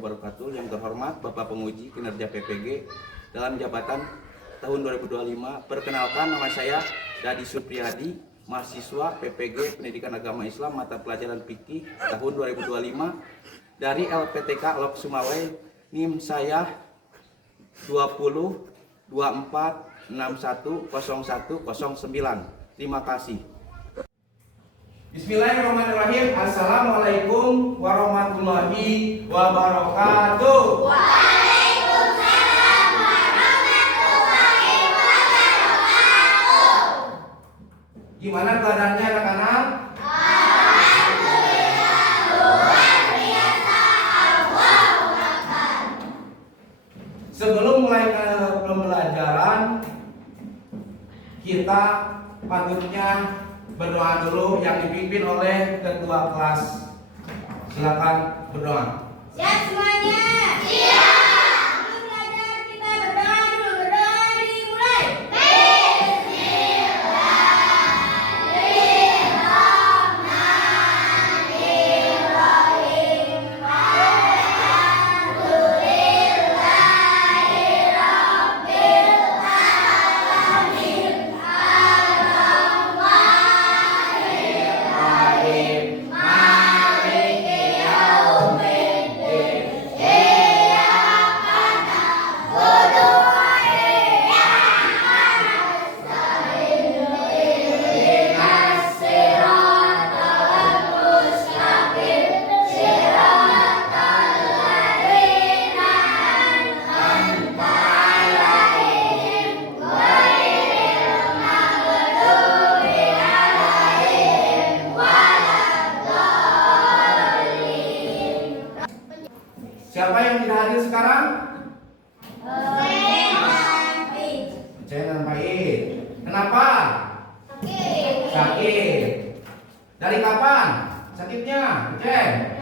wabarakatuh. Yang terhormat Bapak Penguji Kinerja PPG dalam jabatan tahun 2025. Perkenalkan, nama saya Dadi Supriyadi, mahasiswa PPG Pendidikan Agama Islam mata pelajaran fikih tahun 2025 dari LPTK Lok Sumawai. NIM saya 2024610109. Terima kasih. Bismillahirrahmanirrahim. Assalamualaikum warahmatullahi wabarakatuh. Waalaikumsalam warahmatullahi wabarakatuh. Gimana keadaannya anak-anak? Alhamdulillah, luar biasa. Allahu Akbar. Sebelum mulai ke pembelajaran, kita patutnya berdoa dulu yang dipimpin oleh ketua kelas. Silakan berdoa. Siap semuanya? Siap. Sebelum belajar kita berdoa dulu. Berdoa dimulai. Bismillahirrahmanirrahim. Alhamdulillahirabbil alamin. Bismillahirrahmanirrahim. Maliki yaumiddin. Iyyaka na'budu wa iyyaka nasta'in. Ihdinas siratal mustaqim. Siratal ladzina an'amta 'alaihim ghairil maghdubi 'alaihim waladdallin. Siapa yang tidak hadir sekarang? Saya dan Pait. Kenapa? Sakit. Dari kapan sakitnya? Cen?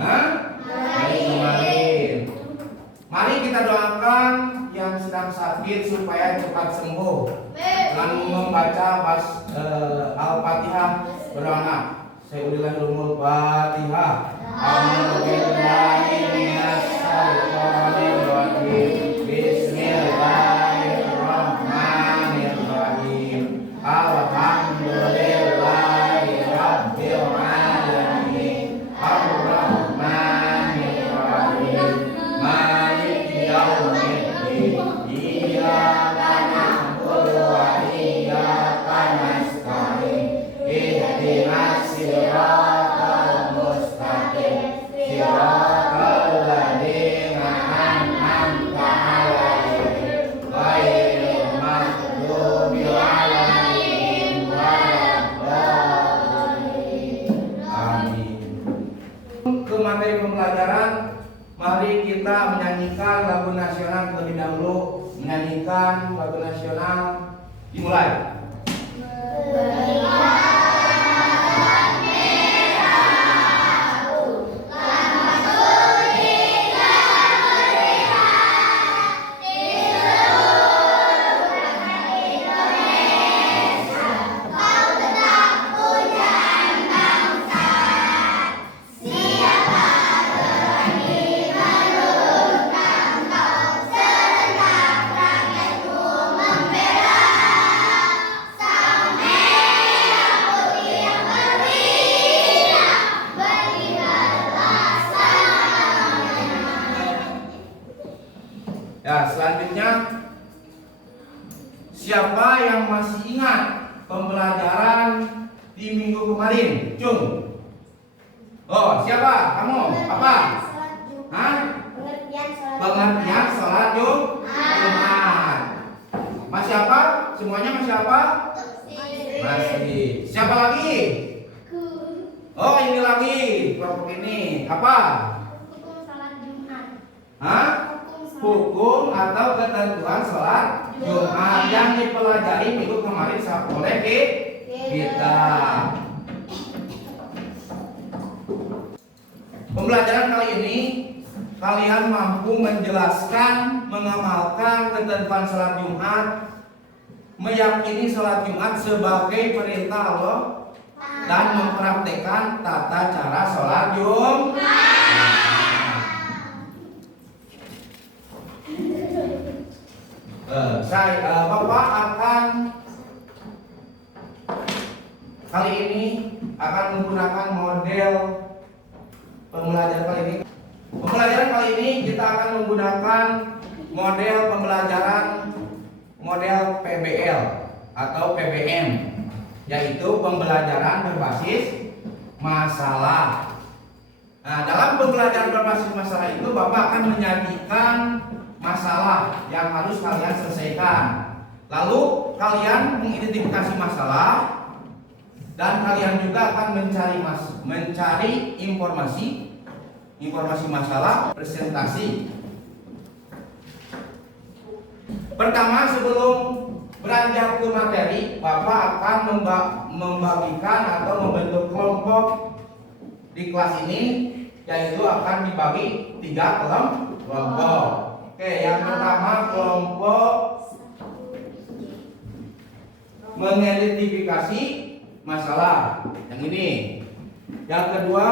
Hah? Dari kemarin. Mari kita doakan yang sedang sakit supaya cepat sembuh dengan membaca Al-Fatihah. Berdoa. Bismillahirrahmanirrahim. Fatihah. A'udzubillahi minasyaitonir rajim. Bismillahirrahmanirrahim. Alhamdulillahirabbil alamin. Arrahmanirrahim. Maliki yaumiddin. Iyyaka na'budu wa iyyaka nasta'in. Ihdinas siratal mustaqim. Siratal ladzina an'amta 'alaihim ghairil maghdubi 'alaihim waladdallin. Amin. Ke materi pembelajaran, mari kita menyanyikan lagu nasional terlebih dahulu. Menyanyikan lagu nasional, dimulai. Ya, selanjutnya, siapa yang masih ingat pembelajaran di minggu kemarin? Cung. Oh, siapa? Kamu? Apa? Hah? Pengertian sholat Jumat. Masih apa? Semuanya masih apa? Masih. Siapa lagi? Oh, ini lagi. Kelompok ini. Apa? Hukum salat Jumat. Hah? Hukum atau ketentuan sholat Jumat yang dipelajari minggu kemarin oleh kita. Pembelajaran kali ini kalian mampu menjelaskan, mengamalkan ketentuan sholat Jumat, meyakini sholat Jumat sebagai perintah Allah dan mempraktekkan tata cara sholat Jumat. Bapak akan kali ini akan menggunakan model pembelajaran kali ini. Pembelajaran kali ini kita akan menggunakan model pembelajaran model PBL atau PBM, yaitu pembelajaran berbasis masalah. Nah, dalam pembelajaran berbasis masalah itu Bapak akan menyajikan masalah yang harus kalian selesaikan. Lalu kalian mengidentifikasi masalah dan kalian juga akan mencari informasi masalah presentasi. Pertama, sebelum beranjak ke materi, Bapak akan membagikan atau membentuk kelompok di kelas ini, yaitu akan dibagi 3 kelompok. Oke, yang pertama kelompok mengidentifikasi masalah, yang ini. Yang kedua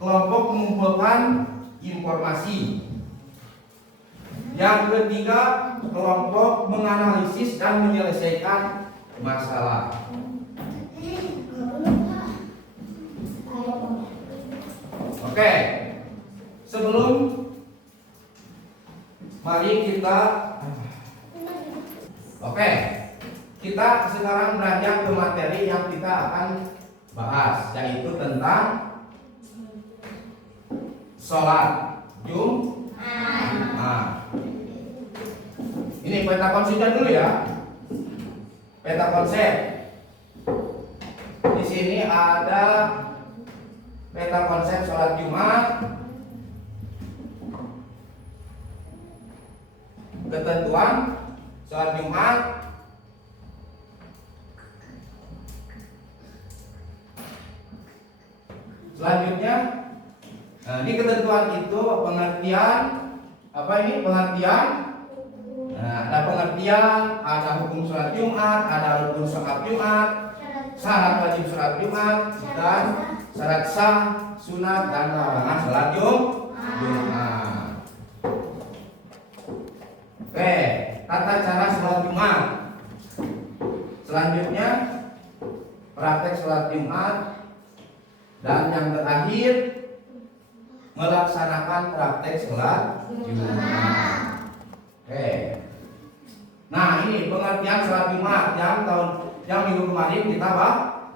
kelompok mengumpulkan informasi. Yang ketiga kelompok menganalisis dan menyelesaikan masalah. Oke, sebelum mari kita kita sekarang beranjak ke materi yang kita akan bahas, yaitu tentang sholat Jumat. Ini peta konsepnya dulu ya. Peta konsep. Di sini ada peta konsep sholat Jumat. Ketentuan sholat Jumat. Selanjutnya, nah, ini ketentuan itu pengertian apa ini pengertian. Nah, ada pengertian, ada hukum sholat Jumat, ada rukun sholat Jumat, syarat wajib sholat Jumat, dan syarat sah, sunat, dan larangan sholat Jumat. Oke, tata cara sholat Jumat. Selanjutnya praktek sholat Jumat, dan yang terakhir melaksanakan praktek sholat Jumat. Oke. Nah, ini pengertian sholat Jumat yang minggu kemarin kita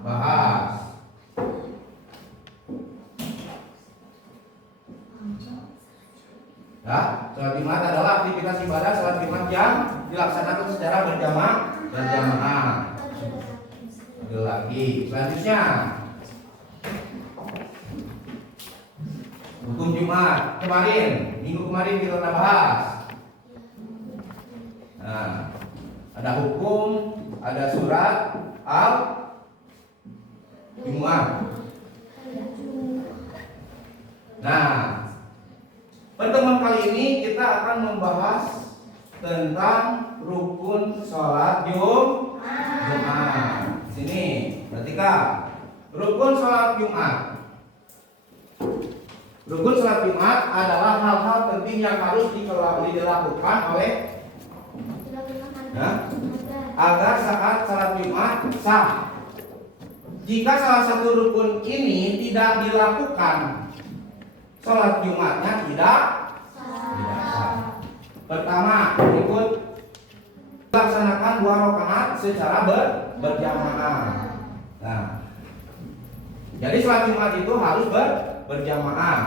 bahas. Ya, sholat Jumat adalah aktivitas ibadah sholat Jumat yang dilaksanakan secara berjamaah. Ada lagi. Selanjutnya, hukum Jumat minggu kemarin kita bahas. Nah, ada hukum, ada surat Jumat. Nah, pertemuan kali ini kita akan membahas tentang rukun sholat Jumat. Sini, perhatikan. Rukun sholat Jumat. Rukun sholat Jumat adalah hal-hal penting yang harus dilakukan oleh agar saat sholat Jumat sah. Jika salah satu rukun ini tidak dilakukan, sholat Jumatnya tidak sah. Pertama, laksanakan 2 rakaat secara berjamaah. Nah, jadi sholat Jumat itu harus berjamaah.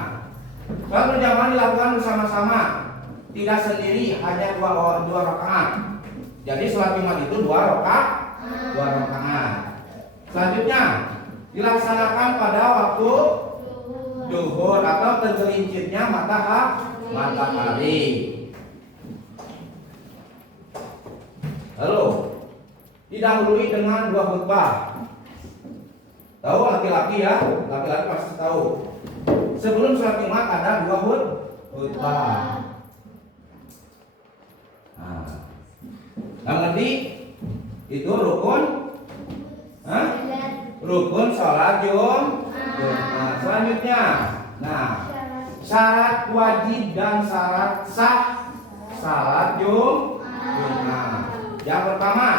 Sholat berjamaah dilakukan bersama-sama, tidak sendiri, hanya 2 rakaat. Jadi sholat Jumat itu 2 rakaat. Selanjutnya dilaksanakan pada waktu zuhur atau tergelincirnya matahari. Lalu didahului dengan 2 khutbah. Tahu laki-laki ya, laki-laki pasti tahu. Sebelum sholat Jumat ada 2 khutbah. Nah, yang ngerti itu rukun sholat Jumat. Selanjutnya, nah, syarat wajib dan syarat sah sholat Jumat. Yang pertama,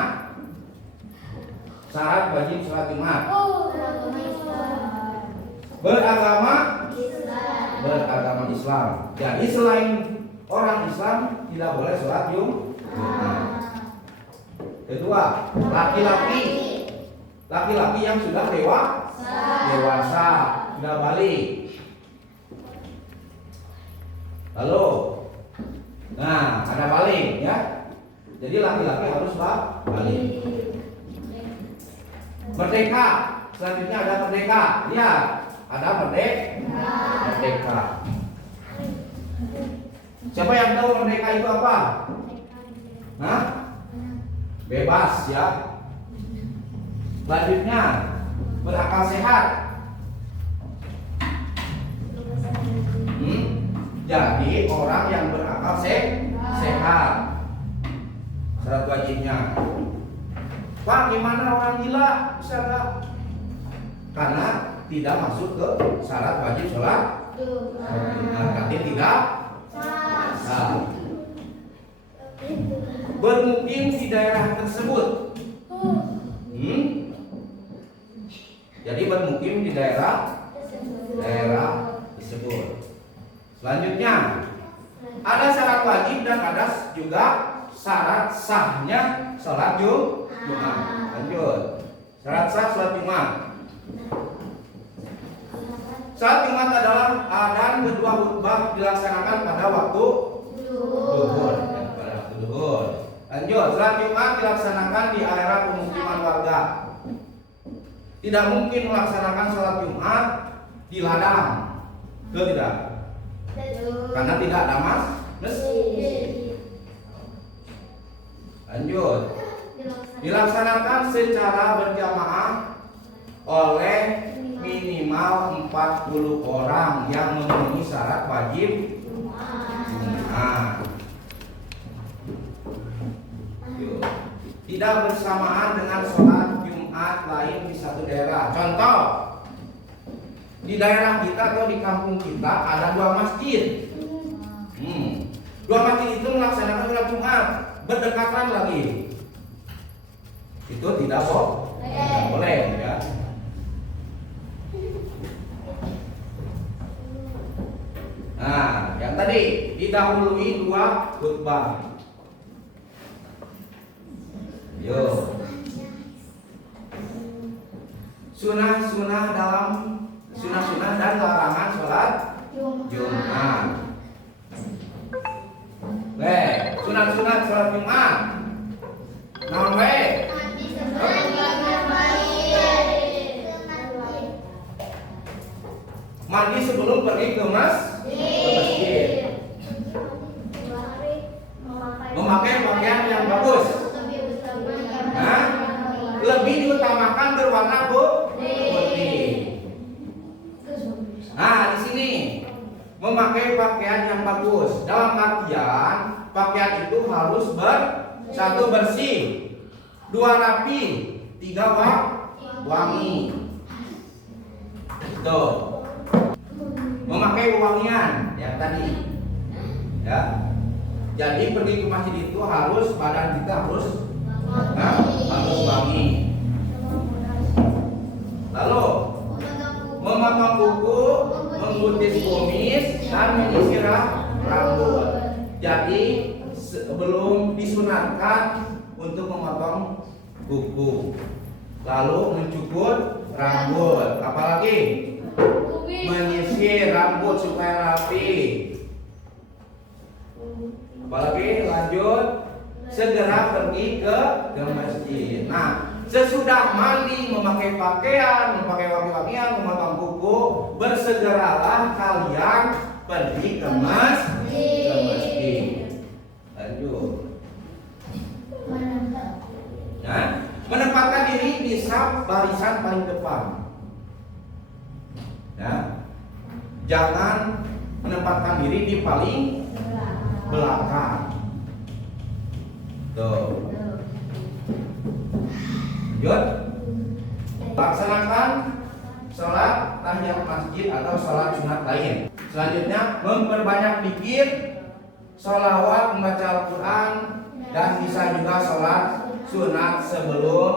syarat wajib sholat Jumat. Beragama Islam. Jadi selain orang Islam tidak boleh sholat Jumat. Kedua, laki-laki yang sudah dewasa, sudah balik. Lalu, nah ada balik ya. Jadi laki-laki harus balik. Merdeka. Selanjutnya ada merdeka. Lihat, ada merdeka. Siapa yang tahu merdeka itu apa? Hah? Bebas ya. Selanjutnya berakal sehat. Jadi orang yang berakal sehat. Syarat wajibnya. Pak, gimana orang gila? Bisa nggak? Karena tidak masuk ke syarat wajib sholat. Berarti tidak sah. Bermukim di daerah tersebut. Jadi bermukim di daerah tersebut. Selanjutnya ada syarat wajib dan ada juga syarat sahnya sholat Jumat. Lanjut. Syarat sah sholat Jumat. Sholat Jumat adalah adzan kedua khutbah dilaksanakan pada waktu zuhur. Lanjut. Sholat Jumat dilaksanakan di area pemukiman warga. Tidak mungkin melaksanakan sholat Jumat di ladang. Betul tidak? Karena tidak ada masjid. Lanjut. Dilaksanakan secara berjamaah oleh minimal 40 orang yang memenuhi syarat wajib Jumat. Tidak bersamaan dengan sholat Jumat lain di satu daerah. Contoh, di daerah kita atau di kampung kita ada 2 masjid. 2 masjid itu melaksanakan sholat Jumat berdekatan lagi. Itu tidak boleh ya. Nah, yang tadi didahului 2 khutbah. Yo. Sunnah-sunnah dan larangan sholat Jumat. Sunat-sunat sholat Jumat. Nomor mandi sebelum pergi ke masjid. Memakai pakaian yang bagus. Lebih diutamakan berwarna putih. Nah, di sini memakai pakaian yang bagus. Dalam artian pakaian itu harus satu bersih, 2 rapi, 3 wangi. Tuh. Memakai wewangian yang tadi. Ya. Jadi pergi ke masjid itu harus badan kita harus wangi. Lalu memotong kuku, menggunting kumis, dan menyisir rambut. Jadi sebelum disunatkan untuk memotong kuku, lalu mencukur rambut, apalagi menyisir rambut supaya rapi. Apalagi lanjut segera pergi ke masjid. Nah, sesudah mandi, memakai pakaian, memakai wangi-wangian, memotong kuku, bersegeralah kalian pergi ke masjid. Lanjut. Nah, menempatkan diri di saf barisan paling depan. Ya. Jangan menempatkan diri di paling belakang. Tuh. Lanjut. Laksanakan sholat tahiyat masjid atau sholat sunat lain. Selanjutnya memperbanyak zikir, sholawat, membaca Al-Quran, dan bisa juga sholat sunat sebelum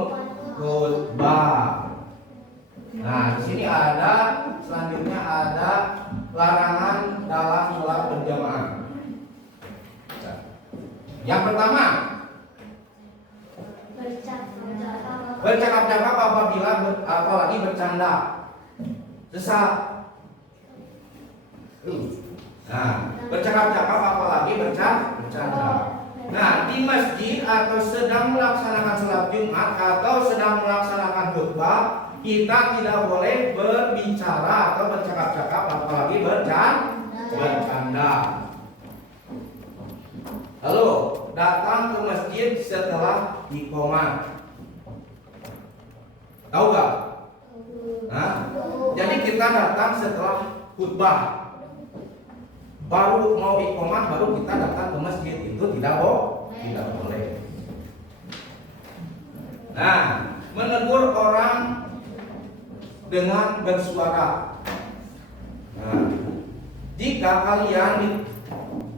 khutbah. Nah, di sini ada selanjutnya ada larangan dalam sholat berjamaah. Yang pertama, bercakap-cakap apabila apalagi bercanda, sesak. Nah, bercakap-cakap apalagi bercanda. Nah, di masjid atau sedang melaksanakan sholat Jumat atau sedang melaksanakan khutbah, kita tidak boleh berbicara atau bercakap-cakap apalagi bercanda. Lalu datang ke masjid setelah iqamah. Tahu gak? Nah, jadi kita datang setelah khutbah, baru mau iqamah, baru kita datang ke masjid, itu tidak boleh. Nah, menegur orang dengan bersuara. Nah, jika kalian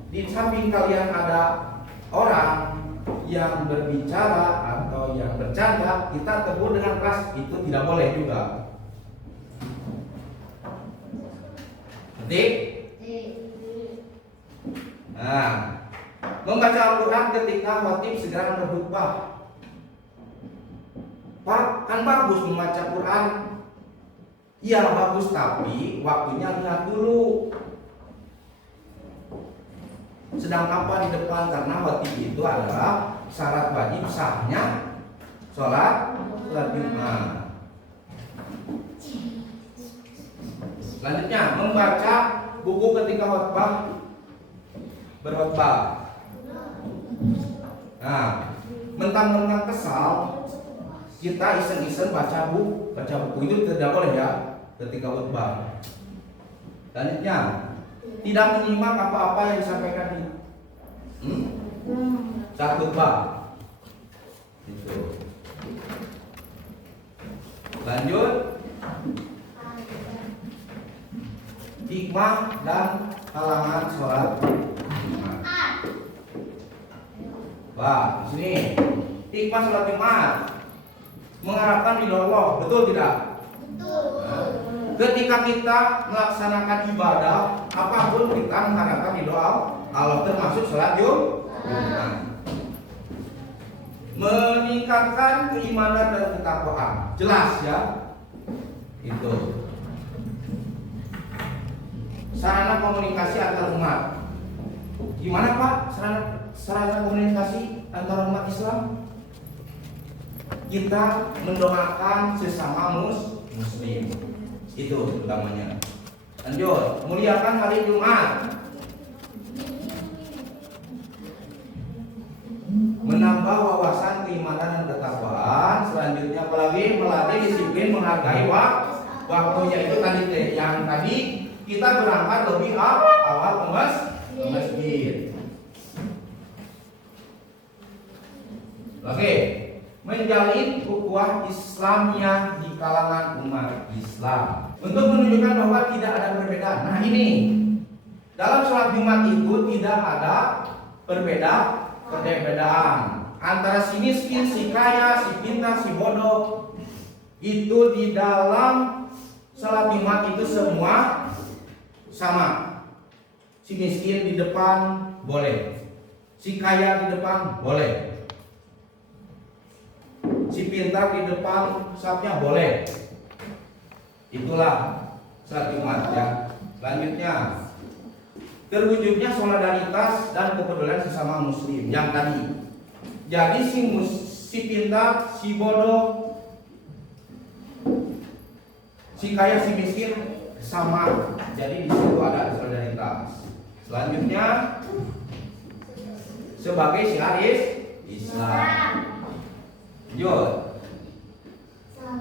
di samping kalian ada orang yang berbicara atau yang bercanda, kita tegur dengan keras, itu tidak boleh juga. Ketik. Nah, membaca Al-Quran ketika khatib sedang berkhutbah. Pak, kan bagus membaca Quran. Iya bagus, tapi waktunya lihat dulu. Sedang apa di depan, karena khatib itu adalah syarat wajib sahnya sholat Jumat. Selanjutnya, membaca buku ketika berkhutbah. Nah, mentang-mentang kesal, kita iseng-iseng baca buku itu tidak boleh ya ketika khutbah. Selanjutnya, tidak menyimak apa-apa yang disampaikan saat khutbah. Itu. Lanjut, hikmah dan halangan sholat Jumat. Wah, di sini hikmah sholat Jumat mengharapkan ridho Allah, betul tidak? Betul. Nah, ketika kita melaksanakan ibadah apapun, kita mengharapkan ridho Allah, termasuk sholat Jumat. Meningkatkan keimanan dan ketakwaan, jelas ya. Itu sarana komunikasi antar umat. Gimana Pak sarana komunikasi antar umat Islam? Kita mendoakan sesama muslim, itu utamanya. Lanjut, muliakan hari Jumat, menambah wawasan keimanan dan ketakwaan. Selanjutnya apalagi melatih disiplin menghargai waktunya. Itu tadi yang tadi kita berangkat lebih awal ke masjid. Oke, menjalin ukhuwah Islamiyah di kalangan umat Islam untuk menunjukkan bahwa tidak ada perbedaan. Nah ini dalam sholat Jumat itu tidak ada perbedaan antara si miskin, si kaya, si pintar, si bodoh. Itu di dalam sholat Jumat itu semua sama. Si miskin di depan boleh, si kaya di depan boleh, si pintar di depan safnya boleh. Itulah sholat Jumat ya. Selanjutnya, terwujudnya solidaritas dan kepedulian sesama muslim yang tadi. Jadi si pintar, si bodoh, si kaya, si miskin sama. Jadi di situ ada solidaritas. Selanjutnya, sebagai syiar Islam. Lanjut,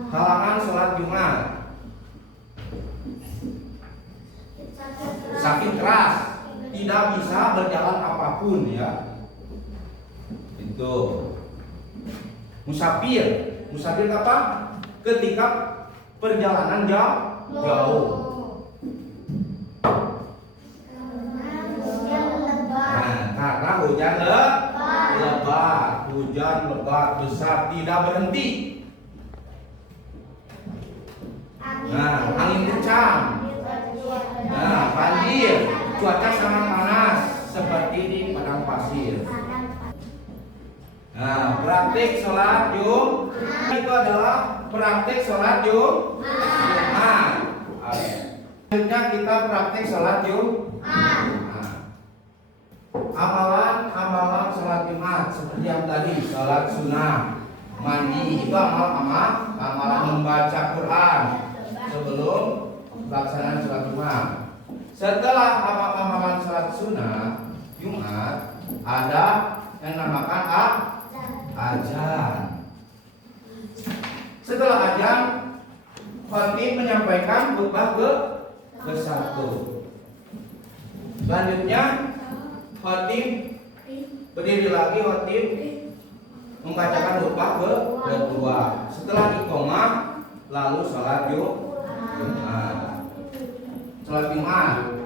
halangan sholat Jumat. Sakit keras, tidak bisa berjalan apapun ya. Itu musafir apa? Ketika perjalanan jauh. Nah, karena hujan lebat. hujan lebat besar tidak berhenti. Nah, angin kencang. Nah, banjir, cuaca sangat panas seperti di padang pasir. Nah, praktik sholat Jumat itu adalah praktik sholat Jumat. Selanjutnya kita praktik sholat Jumat. Amalan sholat Jumat seperti yang tadi, sholat sunnah, mandi itu amalan membaca Quran sebelum pelaksanaan sholat Jumat. Setelah amalan sholat sunnah Jumat ada yang dinamakan azan. Setelah azan, khatib menyampaikan khutbah ke-1. Selanjutnya khatib berdiri lagi, khatib membacakan khutbah ke-2. Setelah iqamah lalu sholat Jumat. Sholat Jumat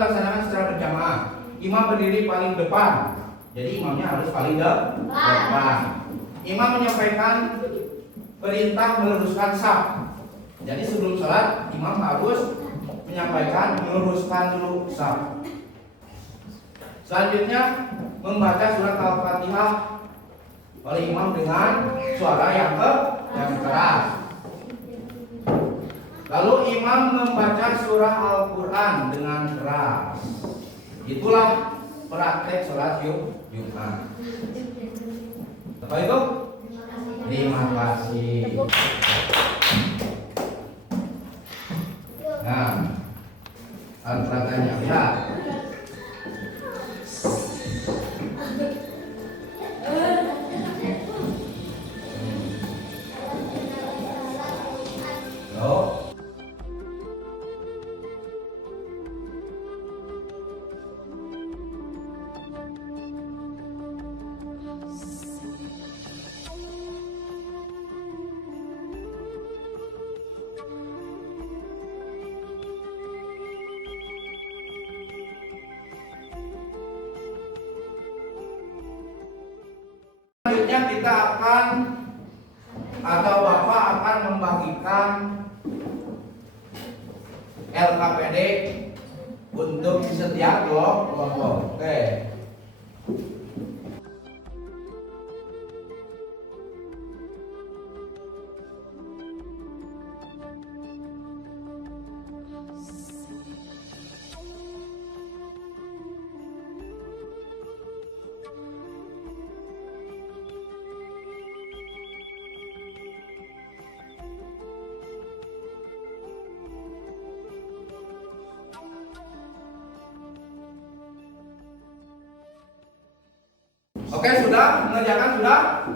dilaksanakan secara berjamaah. Imam berdiri paling depan. Jadi imamnya harus paling depan. Imam menyampaikan perintah meluruskan saf. Jadi sebelum sholat imam harus menyampaikan meluruskan dulu saf. Selanjutnya membaca surat Al-Fatihah oleh imam dengan suara yang keras. Lalu imam membaca surah Al-Quran dengan keras. Itulah praktek sholat Jumat. Apa itu? Terima kasih. Nah, Al-Fatihahnya bisa. Selanjutnya kita akan atau Bapak akan membagikan LKPD untuk setiap kelompok. Oke. Oke, sudah mengerjakan sudah?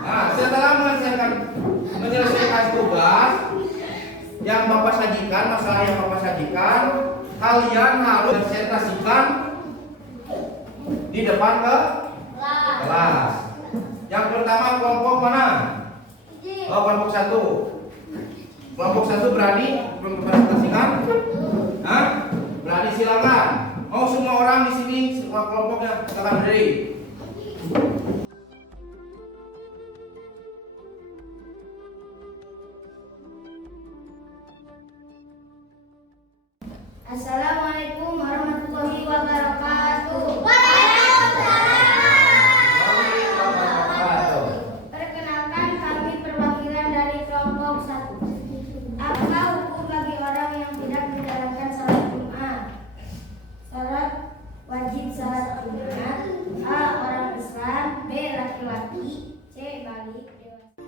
Nah, setelah menyelesaikan tugas yang Bapak sajikan, masalah yang Bapak sajikan, kalian harus presentasikan di depan kelas. Yang pertama kelompok mana? Oh, kelompok 1. Kelompok 1 berani mempresentasikan? Hah? Berani, silakan. Mau semua orang di sini, semua kelompoknya silakan berdiri. Assalamualaikum warahmatullahi wabarakatuh. Perkenalkan, kami perwakilan dari kelompok 1. Apa hukum bagi orang yang tidak menjalankan salat Jumat? Salat wajib salat Jumat: A. Orang Islam, B. Laki-laki, C. Balik dewasa.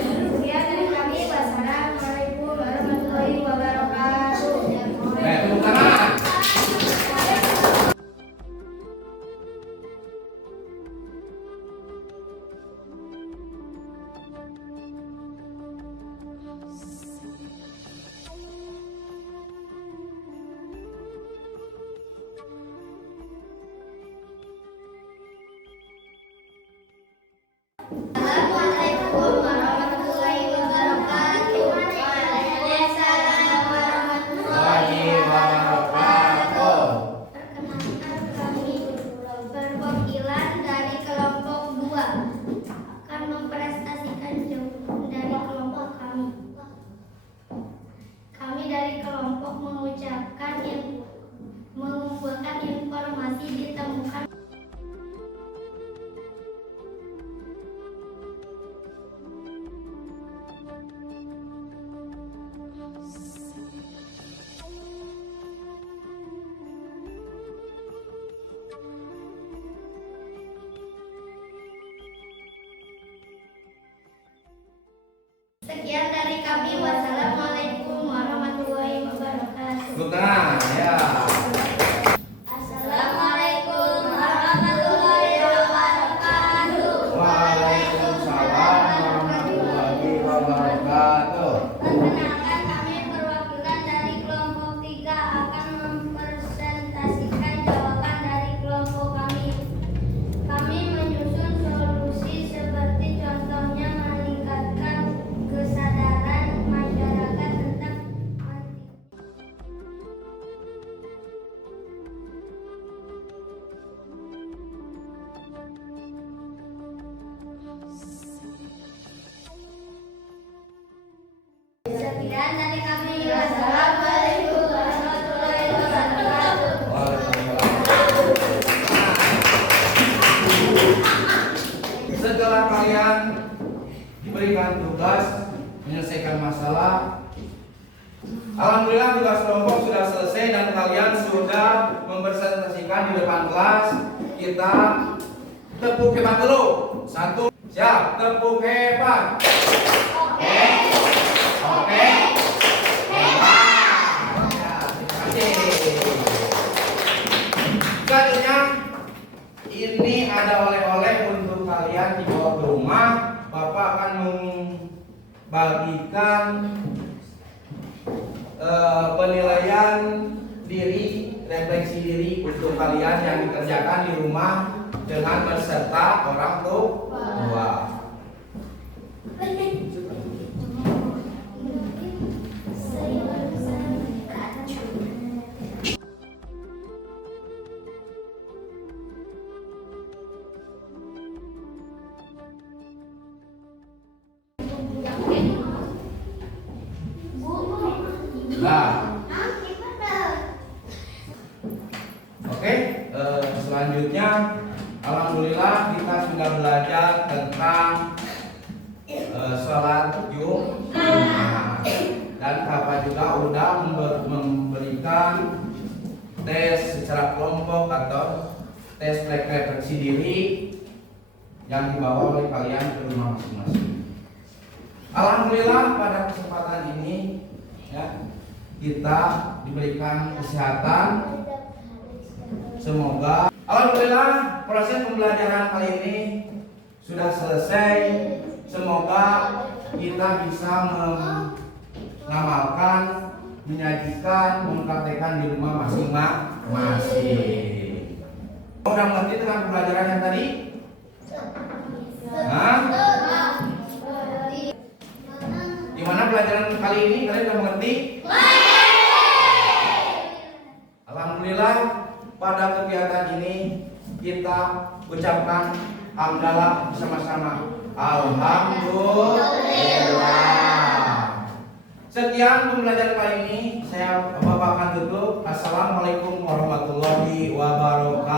Sekian dari kami. Wassalamualaikum warahmatullahi wabarakatuh. Tepuk tangan. Assalamualaikum Sekian dari kami. Wassalamualaikum warahmatullahi wabarakatuh. Bukan, ya. Assalamualaikum warahmatullahi wabarakatuh. Waalaikumsalam warahmatullahi wabarakatuh. Perkenalkan, kami perwakilan dari kelompok 3 akan mempresentasikan jawaban dari kelompok kami. Kami menyusun solusi seperti contohnya meningkatkan kesadaran masyarakat tentang sekian dari kami. Wassalamualaikum warahmatullahi wabarakatuh. Setelah kalian diberikan tugas menyelesaikan masalah, alhamdulillah tugas kelompok sudah selesai dan kalian sudah mempresentasikan di depan kelas. Kita tepuk hebat dulu. Satu, siap, tepuk hebat. Oke, oke, hebat. Ya, terima kasih. Selanjutnya, ini ada oleh-oleh untuk kalian dibawa ke rumah. Bapak akan membagikan penilaian diri, refleksi diri untuk kalian yang dikerjakan di rumah dengan berserta orang tua. Nah, oke, selanjutnya alhamdulillah kita sudah belajar tentang sholat Jumat dan Bapak juga sudah memberikan tes secara kelompok atau tes refleksi diri yang dibawa oleh kalian ke rumah masing-masing. Alhamdulillah pada kesempatan ini ya, kita diberikan kesehatan. Semoga alhamdulillah proses pembelajaran kali ini sudah selesai. Semoga kita bisa mengamalkan, menyajikan, mempraktekkan di rumah masing-masing. Udah mengerti tentang pembelajaran yang tadi? Hah? Gimana pelajaran kali ini? Kalian udah mengerti? Alhamdulillah pada kegiatan ini kita ucapkan hamdalah bersama-sama. Alhamdulillah. Sekian pembelajaran kali ini. Saya Bapak akan tutup. Assalamualaikum warahmatullahi wabarakatuh.